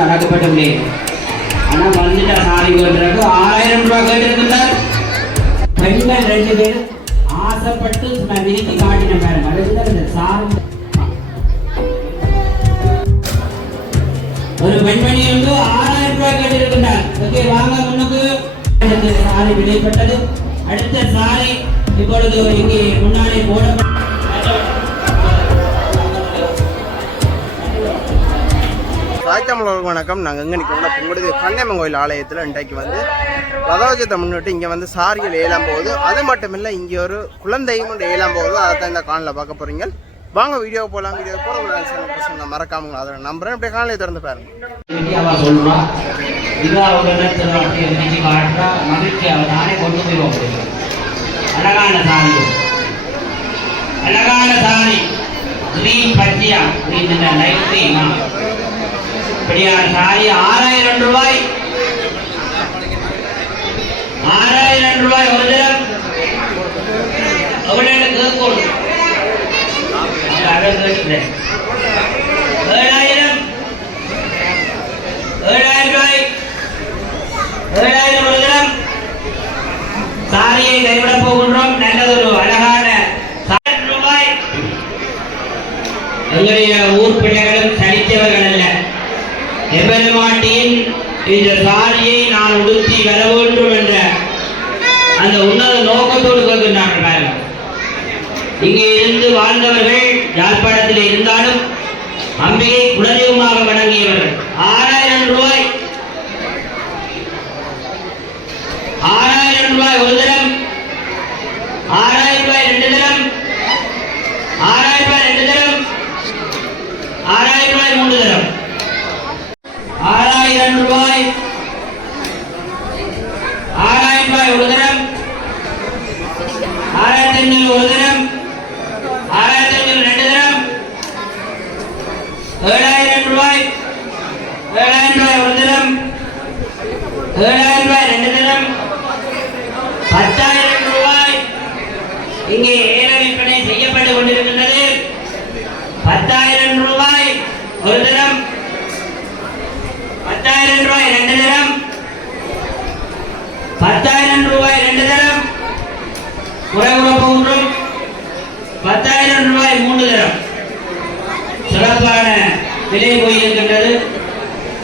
நடக்கப்பட்ட முடியாது ஆனா வந்துட்டா சாரி கேட்டுறதுக்கு ஆறாயிரம் ரூபாய் கேட்டிருக்கிறார் பெண்கள் ரெண்டு பேரும் ஆசைப்பட்டு நான் விரித்து காட்டின பாருங்க. அதுதான் இந்த சாரி? ஒரு பெண்மணி வந்து ஆறாயிரம் ரூபாய் கேட்டிருக்கிறார் ஓகே வாங்க முன்னுக்கு. சாரி விடைப்பட்டது அடுத்த சாரி இப்பொழுது இங்கே முன்னாடி போடப்பட்ட தாய் வணக்கம். நாங்கள் எங்கே நிற்கிறோம்னா பொங்குடுது கண்ணியம்மன் கோயில் ஆலயத்தில் இன்றைக்கு வந்து ரதோஜத்தை முன்னிட்டு இங்கே வந்து சாரிகள் ஏலாம் போகுது. அது மட்டும் இல்லை இங்கே ஒரு குழந்தையும் ஒன்று ஏலாம் போகுது. அதை தான் இந்த காணலில் பார்க்க போகிறீங்க வாங்க வீடியோ போகலாம் வீடியோ போகிற மறக்காமல் அதை நம்புறேன். இப்படி காணொலியை திறந்து பாருங்க. அழகான சாரி அழகான சாரி ஸ்ரீ அப்படின்னு லைட் ஸ்ரீமா இப்படியான சாரி ஆறாயிரம் ரூபாய். ஆறாயிரம் ரூபாய் ஒரு தினம். எவ்வளவு கேட்கணும் ஏழாயிரம். ஏழாயிரம் ரூபாய். ஏழாயிரம் ஒரு தினம். சாரியை கைவிடப் போகும் நல்லதொரு அழகான சாயிரம் ரூபாய் எங்களுடைய ஊர் பிள்ளைகளும் சலித்தவர்கள் அல்ல எபெருமாட்டியின் இந்த சாரியை நான் உடுத்தி வர வேண்டும் என்ற அந்த உன்னத நோக்கத்தோடு கேட்கின்றார்கள் பாருங்கள். இங்கே இருந்து வாழ்ந்தவர்கள் யாழ்ப்பாணத்தில் இருந்தாலும் அம்பிகை குலதெய்வமாக வணங்கியவர்கள் ஆறாயிரம் ரூபாய் ஆறாயிரம் ரூபாய் ஒரு தினம் ஆறாயிரம் ரூபாய் ரெண்டு தினம் ஆறாயிரம் ரூபாய் ரெண்டு தினம் ஆறாயிரம் ரூபாய் மூன்று தினம் ஆறாயிரம் ரூபாய் ஆறாயிரம் ரூபாய் ஒரு தினம் ஆறாயிரத்தி ஐநூறு ஒரு தினம் ஆறாயிரத்தி ஐநூறு ரெண்டு தினம் ஏழாயிரம் ரூபாய் ஏழாயிரம் ரூபாய் ஒரு தினம் ஏழாயிரம் ரூபாய் ரெண்டு தினம் பத்தாயிரம் ரூபாய் இங்கே ஏல விற்பனை செய்யப்பட்டு கொண்டிருக்கின்றது பத்தாயிரம் ரூபாய் ஒரு தினம் பத்தாயிரம் ரூபாய் ரெண்டு தினம் பத்தாயிரம் ரூபாய் ரெண்டு தினம் குறைவுற போன்றும் பத்தாயிரம் ரூபாய் மூன்று தினம் சிறப்பான விலை போயிருக்கின்றது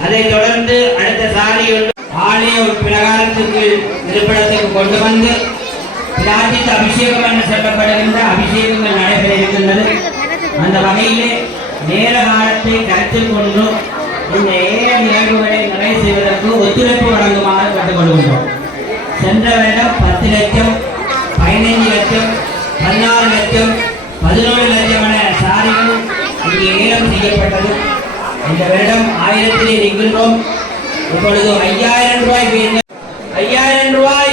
அதைத் தொடர்ந்து அடுத்த சாரி ஒன்று ஆலய பிரகாரத்துக்கு இருப்பிடத்துக்கு கொண்டு வந்து பிரார்த்தித்து அபிஷேகம் என்று சொல்லப்படுகின்ற அபிஷேகங்கள் நடைபெற இருக்கின்றது அந்த வகையிலே நேர காலத்தை கருத்தில் கொண்டு இந்த ஏழ நிகழ்வுகளை நிறைவு செய்வதற்கு ஒத்துழைப்பு வழங்குமாறு கேட்டுக்கொள்கின்றோம் சென்ற வருடம் பத்து லட்சம் பதினைந்து லட்சம் பதினாறு லட்சம் பதினோரு லட்சம் என சாரிகள் இங்கே ஏலம் செய்யப்பட்டது இந்த வருடம் ஆயிரத்திலே நிற்கின்றோம் இப்பொழுது ஐயாயிரம் ரூபாய் ஐயாயிரம் ரூபாய்.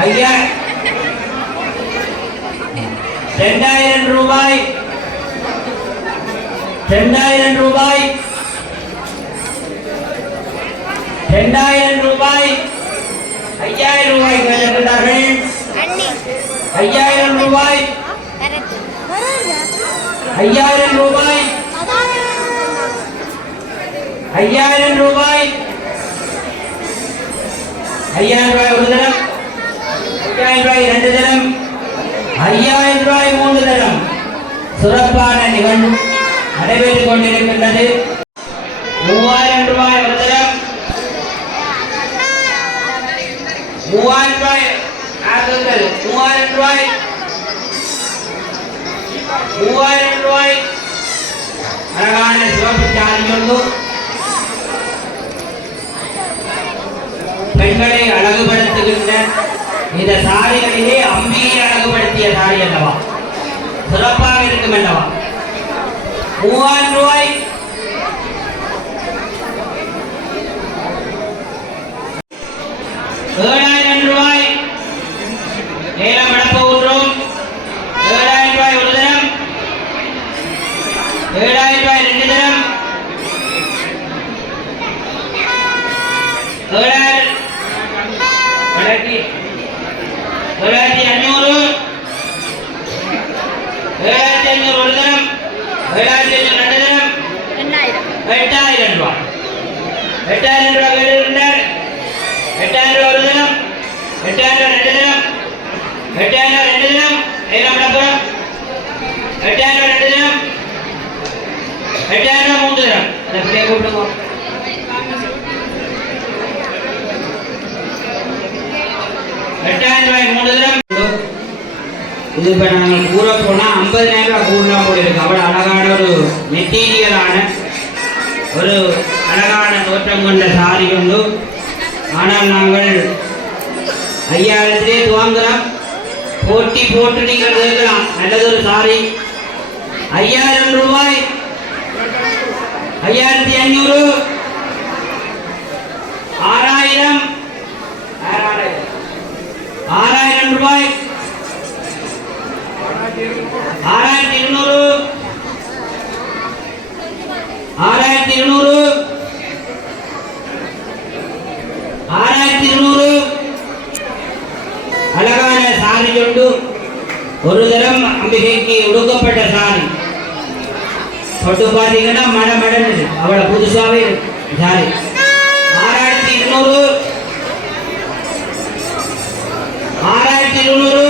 ஐயா. ரெண்டாயிரம் ரூபாய். ரெண்டாயிரம் ரூபாய். ரெண்டாயிரம் ரூபாய். ஐயாயிரம் ரூபாய் கேட்டிருக்கிறார்கள் ஐயாயிரம் ரூபாய். ஐயாயிரம் ரூபாய். ஐயாயிரம் ரூபாய். ஐயாயிரம் ரூபாய் ஒரு தினம் ஐயாயிரம் ரூபாய் இரண்டு தினம் ஐயாயிரம் ரூபாய் மூன்று தினம் சிறப்பான நிகழ்வு நடைபெற்றுக் கொண்டிருக்கின்றது. மூவாயிரம் ரூபாய் ஒரு தினம் மூவாயிரம் ரூபாய் மூவாயிரம் ரூபாய். மூவாயிரம் ரூபாய். அழகான சிவப்பு சாரி பெண்களை அழகுபடுத்துகின்ற இந்த சாரிகளிலே அம்பியை அழகுபடுத்திய சாரி அல்லவா? சிறப்பாக இருக்கும் அல்லவா? மூவாயிரம் ரூபாய். ஏழாயிரம் ரூபாய். ஏலம் விடப்போகின்றோம் ஏழாயிரம் ரூபாய் ஒரு தினம். ஏழாயிரம் ரூபாய் ரெண்டு தினம் ஏழாயிரம் ஏழாயிரத்தி ஏழாயிரத்தி அஞ்சூறு ஏழாயிரத்தி அஞ்சூறு ஏழாயிரத்தி ஐநூறு ரெண்டு தினம் எண்ணாயிரம் எட்டாயிரம் ரூபாய் எட்டாயிரம் ரூபாய் கேட்டிருக்கின்றார் எட்டாயிரம் ரூபாய் ஒரு தினம் எட்டாயிரம் ரூபாய் ரெண்டு தினம் எட்டாயிரம் ரூபாய் ரெண்டு தினம் ஏழாம் விளக்கம் எட்டாயிரம் ரூபாய் ரெண்டு தினம் எட்டாயிரம் ரூபாய் மூன்று தினம் இந்த பிள்ளைய கூப்பிடுங்க எட்டாயிரம் ரூபாய் மூணு தினம் இது இப்போ நாங்கள் கூற போனால் ஐம்பதினாயிரம் ரூபா கூடலாம் கூட இருக்கு அவ்வளோ அழகான ஒரு மெட்டீரியலான ஒரு அழகான தோற்றம் கொண்ட சாரி உண்டு ஆனால் நாங்கள் ஐயாயிரத்திலே துவங்குறோம் போட்டி போட்டு நீங்கள் கேட்கலாம். நல்லதொரு சாரி ஐயாயிரம் ரூபாய். ஐயாயிரத்தி ஐநூறு ஆறாயிரம் ஆறாயிரம் ஆறாயிரம் ரூபாய் ஆறாயிரத்தி இருநூறு. ஆறாயிரத்தி இருநூறு. ஆறாயிரத்தி இருநூறு. அழகான சாரி கொண்டு ஒரு தரம் அம்பிகைக்கு உடுக்கப்பட்ட சாரி. தொட்டு பார்த்தீங்கன்னா மட மடன்னு அவளை புதுசாவே சாரி ஆறாயிரத்தி இருநூறு ஆறாயிரத்தி இருநூறு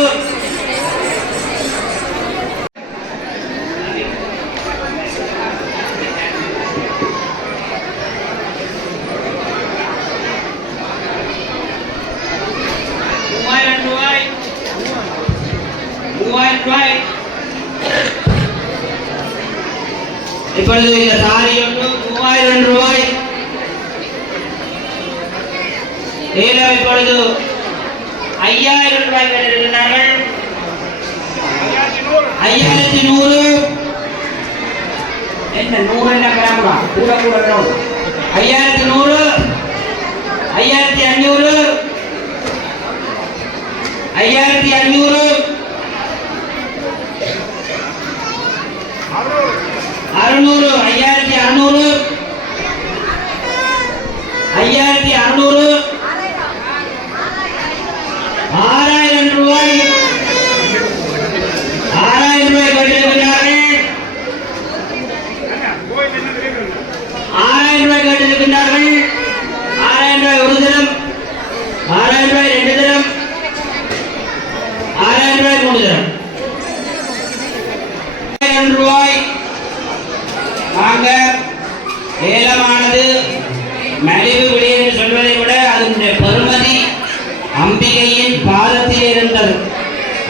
மூவாயிரம் ரூபாய் மூவாயிரம் ரூபாய் இப்பொழுது இந்த சாரி ஒன்று மூவாயிரம் ரூபாய். ஏலம் இப்பொழுது ஐயாயிரம் ரூபாய் கேட்டிருக்கிறார்கள். ஐயாயிரத்தி நூறு. என்ன நூறு என்ன கிராமரா கூட கூட நூறு ஐயாயிரத்தி நூறு. ஐயாயிரத்தி அஞ்சூறு ஐயாயிரத்தி அஞ்சூறு அறுநூறு ஐயாயிரத்தி அறுநூறு ஐயாயிரத்தி அறுநூறு ஆறாயிரம் ரூபாய் ஆறாயிரம் ரூபாய் கேட்டிருக்கிறார்கள் ஆறாயிரம் ரூபாய் கேட்டிருக்கின்றார்கள் ஆறாயிரம் ரூபாய் ஒரு தினம் ஆறாயிரம் ரூபாய் ரெண்டு தினம் ஆறாயிரம் ரூபாய் மூணு தினம் ஆயிரம் ரூபாய் வாங்க ஏலமானது மலிவு விலை என்று சொல்வதை விட அதனுடைய பெருமதி அம்பிகையின் பாதத்தில் இருந்தது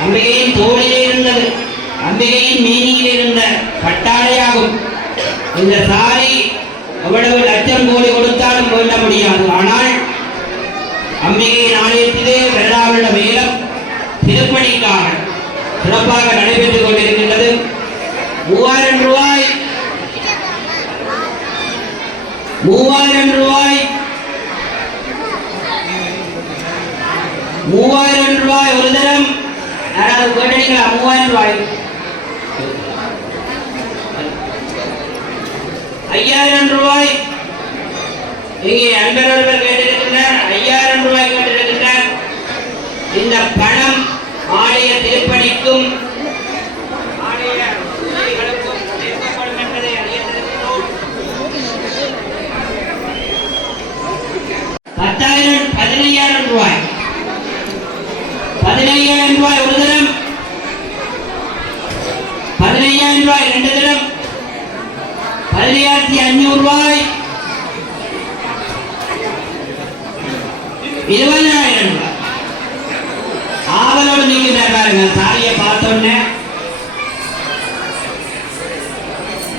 அம்பிகையின் தோளிலே இருந்தது அம்பிகையின் மீனியில் இருந்த பட்டாடையாகும் இந்த சாரி எவ்வளவு லட்சம் கோடி கொடுத்தாலும் கொள்ள முடியாது. ஆனால் அம்பிகையின் ஆலயத்திலே வருடாவிட மேலம் திருப்பணிக்காக சிறப்பாக நடைபெற்றுக் கொண்டிருக்கின்றது. மூவாயிரம் ரூபாய். மூவாயிரம் ரூபாய். மூவாயிரம் ரூபாய் ஒரு தரம். யாராவது கேட்டீங்களா? மூவாயிரம் ரூபாய் ஐயாயிரம் ரூபாய் இங்கே ஒருவர் கேட்டிருக்கின்றார் ஐயாயிரம் ரூபாய் கேட்டிருக்கின்றார். இந்த பணம் ஆலய திருப்பணிக்கும் பத்தாயிரம் பதினையாயிரம் ரூபாய். பதினையாயிரம் ரூபாய் ஒரு தினம் பதினையாயிரம் ரூபாய் ரெண்டு தினம் பதினையாயிரத்தி அஞ்சூறு ரூபாய். இருபதாயிரம் ஆவலோடு நீங்க பாருங்க சாரியை பார்த்த உடனே.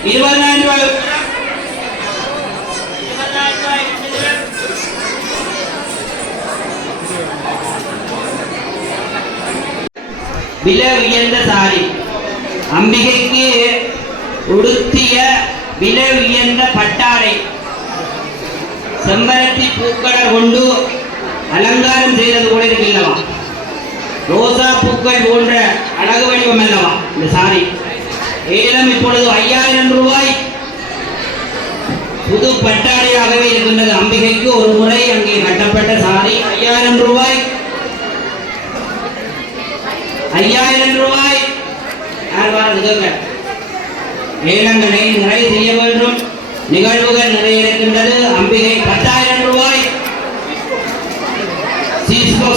இருபதாயிரம் ரூபாய். விலை உயர்ந்த சாரி அம்பிகைக்கு உடுத்திய விலை உயர்ந்த பட்டாரை செம்பருத்தி பூக்களை கொண்டு அலங்காரம் செய்தது கூட இருக்கில்லவா ரோசா பூக்கள் போன்ற அழகு வடிவம் அல்லவா? இந்த சாரி ஏலம் இப்பொழுது ஐயாயிரம் ரூபாய். புது பட்டாடையாகவே இருக்கின்றது. அம்பிகைக்கு ஒரு முறை அங்கே கட்டப்பட்ட சாரி ஐயாயிரம் ரூபாய். ஐயாயிரம் ரூபாய். ஏலங்களை நிறைவு செய்ய வேண்டும். நிகழ்வுகள் நிறைய இருக்கின்றது. அம்பிகை பத்தாயிரம் ரூபாய்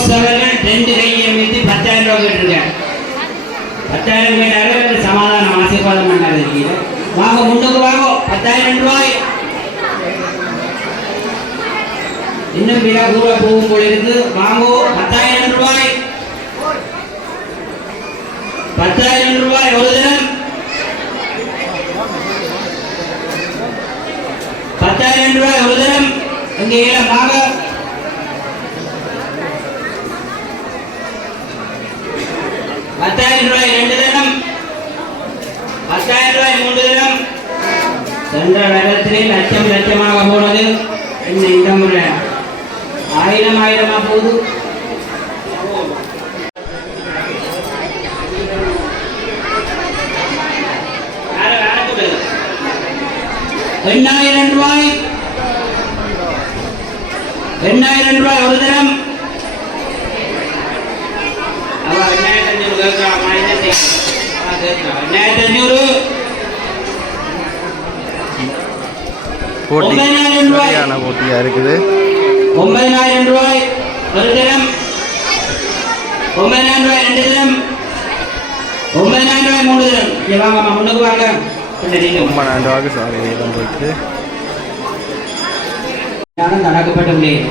ரெண்டு கையை அமைத்து பத்தாயிரம் ரூபாய் பத்தாயிரம் சமாதானம் ஆசீர்வாதம் பண்ணாது வாங்க முன்னுக்கு வாங்க. பத்தாயிரம் ரூபாய். இன்னும் விழா கூட போகும் போல இருக்கு. வாங்கோ பத்தாயிரம் ரூபாய். பத்தாயிரம் ரூபாய் ஒரு தினம். பத்தாயிரம் ரூபாய் ஒரு தினம். வாங்க. பத்தாயிரம் ரூபாய் ரெண்டு தினம். பத்தாயிரம் ரூபாய் மூன்று தினம். சென்ற வருடத்திலே லட்சம் லட்சமாக போனது என்ன இந்த முறை ஆயிரம் ஆயிரமா போகுது. எண்ணாயிரம் ரூபாய் ஒரு தினம் அவ எண்ணாயிரத்தி அஞ்சூறு கேட்கிறா நான் என்ன செய்யணும் ஆ, கேட்கிறா. எண்ணாயிரத்தி அஞ்சூறு போட்டி. சரியான போட்டியா இருக்குது? ஒன்பதாயிரம் ரூபாய் ஒரு தினம். ஒன்பதாயிரம் ரூபாய் ரெண்டு தினம். ஒன்பதாயிரம் ரூபாய் மூணு தினம். வாங்கம்மா முன்னுக்கு வாங்க. ஒன்பதாயிரம் ரூபாய்க்கு சாரி ஏலம் போயிட்டு. யாரும் தடக்கப்பட்ட முடியாது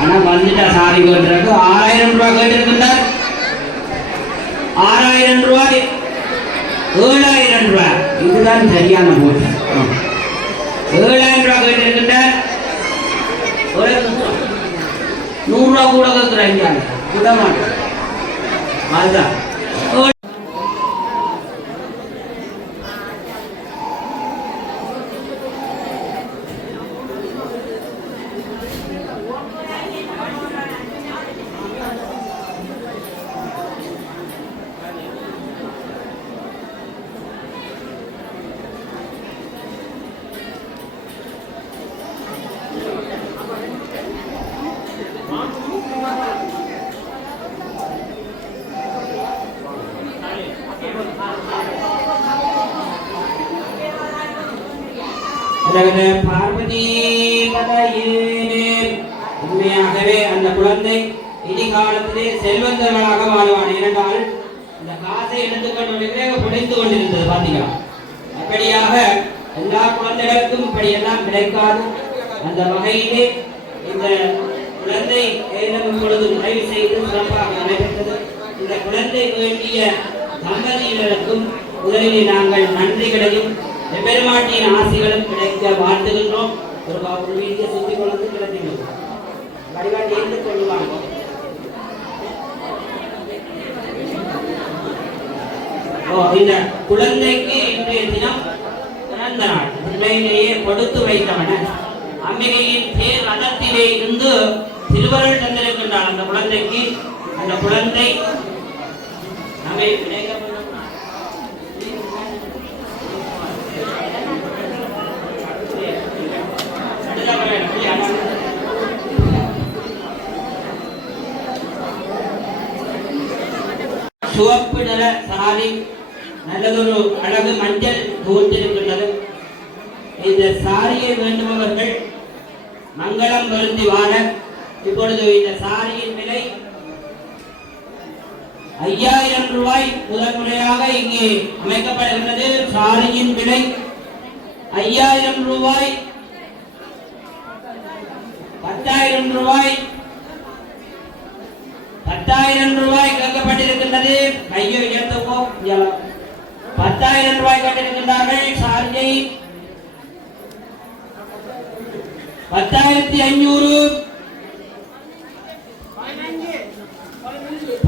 ஆனா வந்துட்டா சாரி கேட்டுருக்கு ஆறாயிரம் ரூபாய் கேட்டிருக்கின்றார் ஆறாயிரம் ரூபாய். ஏழாயிரம் ரூபாய். இதுதான் சரியான போட்டி. ஏழாயிரம் ரூபாய் கேட்டிருக்கின்ற நூறுரூவா கூட ரூபா கூட விட மாட்டேன். அதுதான் இந்த காசை எடுத்துக்கொண்டு பிடித்து கொண்டிருந்தது பாத்தீங்களா? அப்படியாக எல்லா குழந்தைகளுக்கும் இப்படி எல்லாம் கிடைக்காது. அந்த வகையிலே இந்த குழந்தை ஏதம் இப்பொழுது நிறைவு செய்து சிறப்பாக நடைபெற்றது. இந்த குழந்தை வேண்டிய தம்பதியினருக்கும் முதலிலே நாங்கள் நன்றிகளையும் எம்பெருமாட்டியின் ஆசைகளும் கிடைக்க வாழ்த்துகின்றோம். ஒரு பா- சுற்றி கொண்டு கிடைக்கின்றோம் வழிகாட்டி இருந்து கொள்வாங்க இந்த குழந்தைக்கு இன்றைய தினம் பிறந்த நாள். உண்மையிலேயே கொடுத்து வைத்தவன. அம்பிகையின் தேர் ரதத்திலே இருந்து சிறுவர்கள் தந்திருக்கின்றான் அந்த குழந்தைக்கு. அந்த குழந்தை நம்மை கிடைக்கப்பட்ட சிவப்பு நிற சாரி நல்லதொரு அழகு மஞ்சள் தோன்றிருக்கின்றது இந்த சாரியை வேண்டுபவர்கள் மங்களம் வருந்தி வாழ. இப்பொழுது இந்த சாரியின் விலை ஐயாயிரம் ரூபாய் முதல் முறையாக இங்கே அமைக்கப்படுகின்றது. சாரியின் விலை ஐயாயிரம் ரூபாய் பத்தாயிரம் ரூபாய் பத்தாயிரம் ரூபாய் கேட்கப்பட்டிருக்கின்றது. கையை உயர்த்தவோ பத்தாயிரம் ரூபாய் கேட்டிருக்கின்றார்கள் சார்ஜை பத்தாயிரத்தி ஐநூறு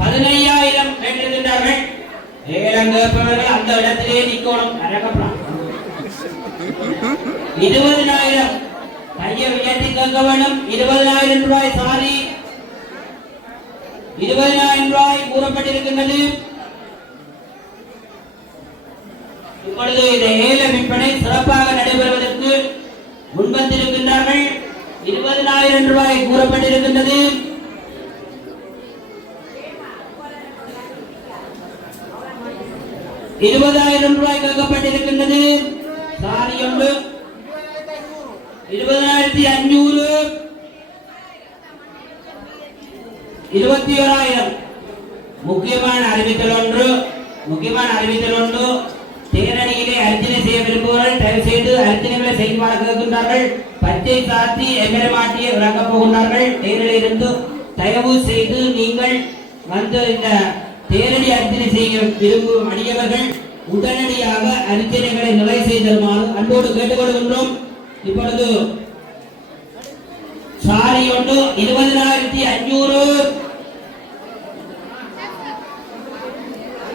பதினையாயிரம் கேட்டிருக்கின்றார்கள் ஏலம் கேட்பவர்கள் அந்த இடத்திலே நிக்கணும் அரகப்பலாம் இருபதினாயிரம் கையை உயர்த்தி கேட்க வேண்டும் இருபதினாயிரம் ரூபாய் சாரி இருபதினாயிரம் ரூபாய் கூறப்பட்டிருக்கின்றது இப்பொழுது இந்த ஏல விற்பனை சிறப்பாக நடைபெறுவதற்கு முன்வந்திருக்கின்றார்கள். இருபதனாயிரம் ரூபாய் கூறப்பட்டிருக்கின்றது. இருபதாயிரம் ரூபாய் கேட்கப்பட்டிருக்கின்றது. சாரி ஒன்று இருபதாயிரத்தி அஞ்சூறு இருபத்தி ஓராயிரம் முக்கியமான அறிவித்தல் ஒன்று முக்கியமான அறிவித்தல் ஒன்று தேரணி பிரச்சனைகளை அர்ச்சனைகளை கேட்கின்றார்கள் பச்சை சாத்தி எம்பெருமாட்டியை விளங்கப் போகின்றார்கள். தேரில் இருந்து தயவு செய்து நீங்கள் வந்து இந்த தேரடி அர்ச்சனை செய்ய விரும்பும் அடியவர்கள் உடனடியாக அர்ச்சனைகளை நிறைவு செய்தருமாறு அன்போடு கேட்டுக்கொள்கின்றோம். இப்பொழுது சாரி ஒன்று இருபதாயிரத்தி அஞ்சூறு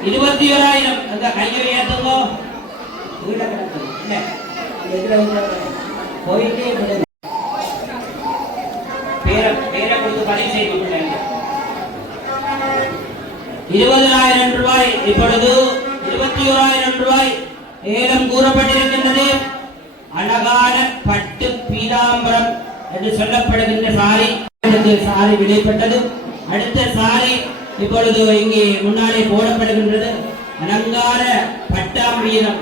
இருபத்தி ஓராயிரம். அந்த கையை ஏற்றுங்கோ கீழே போயிட்டே பேரை பேரை கொடுத்து பதிவு செய்து இருபதாயிரம் ரூபாய் இப்பொழுது இருபத்தி ஓராயிரம் ரூபாய் ஏலம் கூறப்பட்டிருக்கின்றது. அழகான பட்டு பீதாம்பரம் என்று சொல்லப்படுகின்ற சாரி. சாரி விடைப்பட்டது அடுத்த சாரி இப்பொழுது இங்கே முன்னாலே போடப்படுகின்றது. அலங்கார பட்டாம்பீரம்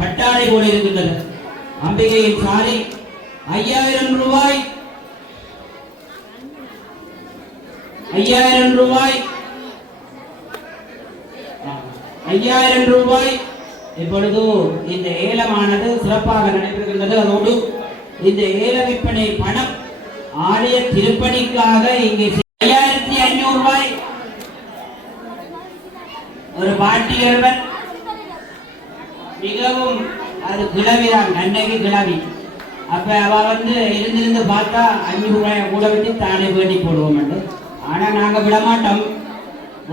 பட்டாடை போல இருக்கின்றது. அம்பிகையின் சாரி ஐயாயிரம் ரூபாய். ஐயாயிரம் ரூபாய். ஐயாயிரம் ரூபாய். இப்பொழுது இந்த ஏலமானது சிறப்பாக நடைபெறுகின்றது. அதோடு இந்த ஏல விற்பனை பணம் ஆலய திருப்பணிக்காக இங்கே ஐயாயிரத்தி ஐநூறு ரூபாய். ஒரு பாட்டியவர் மிகவும் அது கிளவிதான் கண்ணகி கிழவி. அப்ப அவ வந்து இருந்திருந்து பார்த்தா அஞ்சு ரூபாயை கூட விட்டு தானே வேண்டி போடுவோம் ஆனா நாங்க விட மாட்டோம்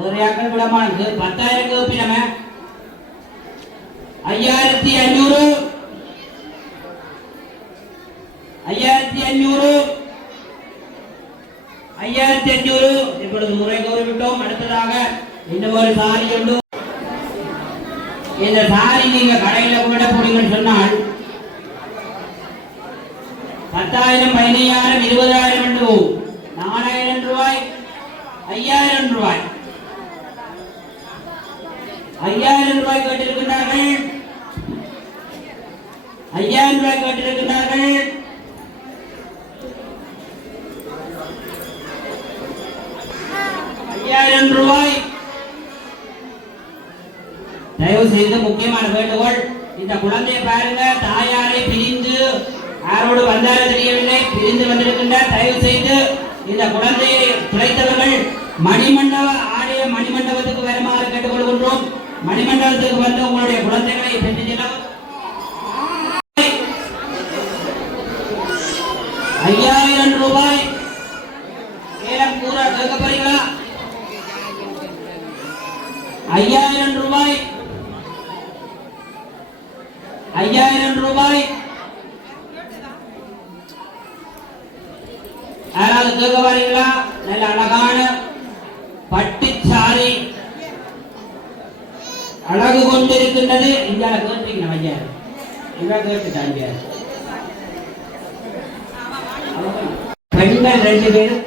ஒரு ஏக்கர் விட மாட்டோம் பத்தாயிரம் கேப்பி நம்ம. ஐயாயிரத்தி அஞ்சூறு ஐயாயிரத்தி அஞ்சூறு ஐயாயிரத்தி அஞ்சூறு இப்பொழுது முறை கோரிவிட்டோம். அடுத்ததாக இன்னும் ஒரு சாரி கொண்டு இந்த சாரி நீங்க கடையில கூட போறீங்கன்னு சொன்னால் பத்தாயிரம் பதினையாயிரம் இருபதாயிரம் என்று நாலாயிரம் ரூபாய் ஐயாயிரம் ரூபாய். ஐயாயிரம் ரூபாய் கேட்டிருக்கிறார்கள். ஐயாயிரம் ரூபாய் கேட்டிருக்கிறார்கள். செய்து முக்கியமான வேண்டுகோள். இந்த குழந்தையை பாருங்க தாயாரை பிரிந்து யாரோடு வந்தார தெரியவில்லை பிரிந்து வந்திருக்கின்ற தயவு செய்து இந்த குழந்தையை துளைத்தவர்கள் மணிமண்டப ஆலய மணிமண்டபத்துக்கு வருமாறு கேட்டுக்கொள்கின்றோம். மணிமண்டபத்துக்கு வந்து உங்களுடைய குழந்தைகளை பெற்று செல்லும் ஐயாயிரம் ரூபாய். ஏலம் கூற கேட்கப்படுகிறா? ஐயாயிரம் ரூபாய் ஐயாயிரம் ரூபாய் யாராவது கேட்க வரீங்களா நல்ல அழகான பட்டுச்சாரி. அழகு கொண்டிருக்கின்றது. இந்தியால கேட்டீங்க ஐயா இவ கேட்டுட்டாங்க பெண்கள் ரெண்டு பேரும்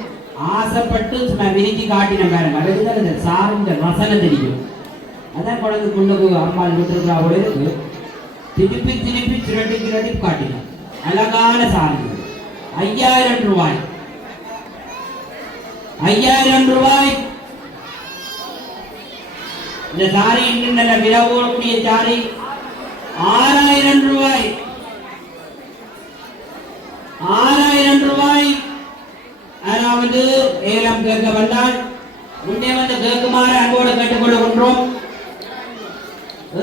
ஆசைப்பட்டு சும்மா விரிச்சு காட்டின பாருங்க அதுக்குதான் இந்த சாருங்க ரசனை தெரியும். அதான் குழந்தை கொண்டு போய் அம்மாள் விட்டுருக்கா போல இருக்கு திருப்பி திருப்பி சுரட்டி சுரட்டி காட்டினார். அழகான சாருங்க. ஐயாயிரம் ரூபாய். ஐயாயிரம் ரூபாய். இந்த சாரி இன்னும் நல்ல விலகக்கூடிய சாரி ஆறாயிரம் ரூபாய். ஆறாயிரம் ரூபாய். அதாவது ஏலம் கேட்க வந்தால் முன்னே வந்து கேட்குமாறு அன்போடு கேட்டுக்கொள்கின்றோம்.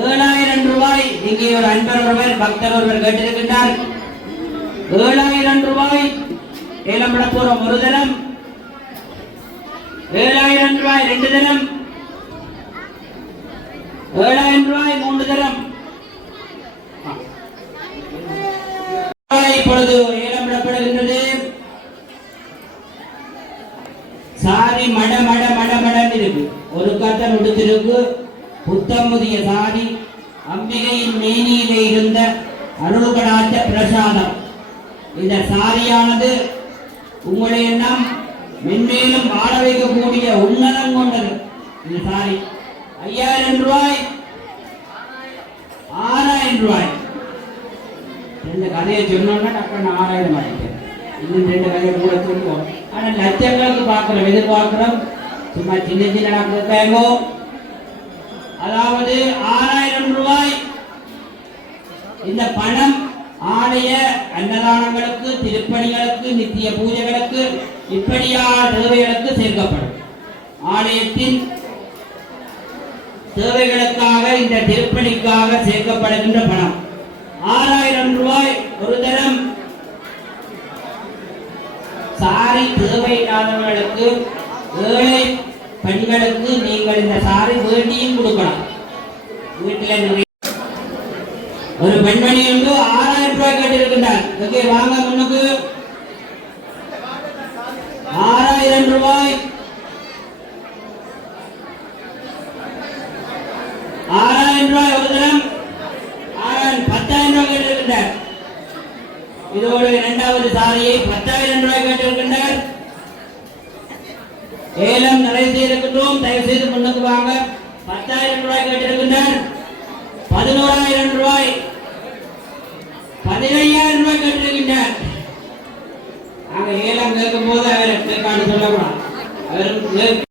ஏழாயிரம் ரூபாய். இங்கே ஒரு அன்பர் ஒருவர் பக்தர் ஒருவர் கேட்டிருக்கின்றார். ஏழாயிரம் ரூபாய். ஏலம் விட போறோம் ஒரு தினம் ஏழாயிரம் ரூபாய் ரெண்டு தினம். ஏழாயிரம் ரூபாய் மூன்று தினம். இப்பொழுது ஏலம் விடப்படுகின்றது சாரி மட மட மட மடன்னு இருக்கு. ஒரு கத்தன் உடுத்திருக்கு புத்தம் புதிய சாரி அம்பிகையின் மேனியிலே இருந்த அருள்கடாச்ச பிரசாதம். இந்த சாரியானது உங்களை எல்லாம் மென்மேலும் வாழ வைக்கக்கூடிய உன்னதம் கொண்டது. இது சாரி. ஐயாயிரம் ரூபாய். ஆறாயிரம் ரூபாய். ரெண்டு கதையை சொன்னோம்னா டக்குனு ஆறாயிரம் ஆயிடுச்சு இன்னும் ரெண்டு கதையை கூட சொல்லுவோம். ஆனால் லட்சங்களுக்கு பார்க்குறோம் எதிர்பார்க்குறோம். சும்மா சின்ன சின்ன நாட்கள் அதாவது ஆறாயிரம் ரூபாய். இந்த பணம் ஆலய அன்னதானங்களுக்கு திருப்பணிகளுக்கு நித்திய பூஜைகளுக்கு இப்படியான தேவைகளுக்கு சேர்க்கப்படும். ஆலயத்தின் தேவைகளுக்காக இந்த திருப்பணிக்காக சேர்க்கப்படுகின்ற பணம். ஆறாயிரம் ரூபாய் ஒரு தரம். சாரி தேவையில்லாதவர்களுக்கு ஏழை பெண்களுக்கு நீங்கள் இந்த சாரி வேண்டியும் கொடுக்கலாம். வீட்டில் நிறைய ஒரு பெண்மணி வந்து ஆறாயிரம் ரூபாய் கேட்டிருக்கின்றார். ஓகே வாங்க முன்னுக்கு. ஆறாயிரம் ரூபாய் ஆறாயிரம் ரூபாய் ஒரு தினம் ஆறாயிரம் பத்தாயிரம் ரூபாய் கேட்டிருக்கின்றார். இதோடு இரண்டாவது சாரியை பத்தாயிரம் ரூபாய் கேட்டிருக்கின்றார். ஏலம் நிறைய செய்திருக்கின்றோம். தயவு செய்து முன்னுக்கு வாங்க. பத்தாயிரம் ரூபாய் கேட்டிருக்கின்றார். பதினோராயிரம் ரூபாய். பதினையாயிரம் ரூபாய் கேட்டிருக்கின்றார். A ver.